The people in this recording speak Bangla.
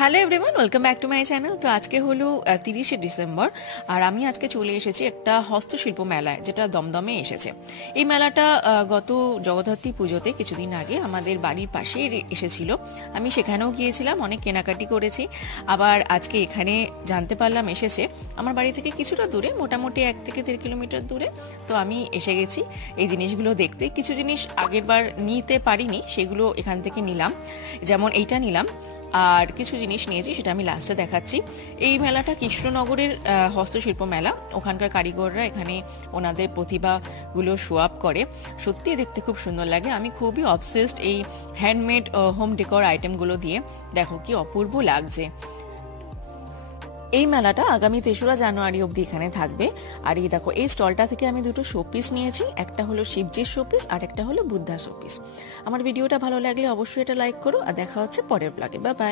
Hello everyone, welcome back to my channel. তো আজকে হলো 30শে ডিসেম্বর, আর আমি আজকে চলে এসেছি একটা হস্তশিল্প মেলায়, যেটা দমদমে এসেছে। এই মেলাটা গত জগদ্ধাত্রী পুজোতে কিছুদিন আগে আমাদের বাড়ির পাশেই এসেছিল। আমি সেখানেও গিয়েছিলাম, অনেক কেনাকাটি করেছি। আবার আজকে এখানে জানতে পারলাম এসেছে আমার বাড়ি থেকে কিছুটা দূরে, মোটামুটি 1 থেকে 1.5 কিলোমিটার দূরে। তো আমি এসে গেছি এই জিনিসগুলো দেখতে। কিছু জিনিস আগের বার নিতে পারিনি, সেগুলো এখান থেকে নিলাম। যেমন এইটা নিলাম, আর কিছু জিনিস নিয়েছি, সেটা আমি লাস্টে দেখাচ্ছি। এই মেলাটা কৃষ্ণনগরের হস্তশিল্প মেলা। ওখানকার কারিগররা এখানে ওনাদের প্রতিভাগুলো শো আপ করে। সত্যি দেখতে খুব সুন্দর লাগে। আমি খুবই অবসেসড এই হ্যান্ডমেড হোম ডেকোর আইটেমগুলো দিয়ে। দেখো কি অপূর্ব লাগছে। এই মেলাটা আগামী 3রা জানুয়ারি অবধি এখানে থাকবে। আর এই দেখো, এই স্টলটা থেকে আমি দুটো শোপিস নিয়েছি। একটা হলো শিবজির শোপিস, আর একটা হলো বুদ্ধা শোপিস। আমার ভিডিওটা ভালো লাগলে অবশ্যই এটা লাইক করো, আর দেখা হচ্ছে পরের ব্লগে। Bye bye.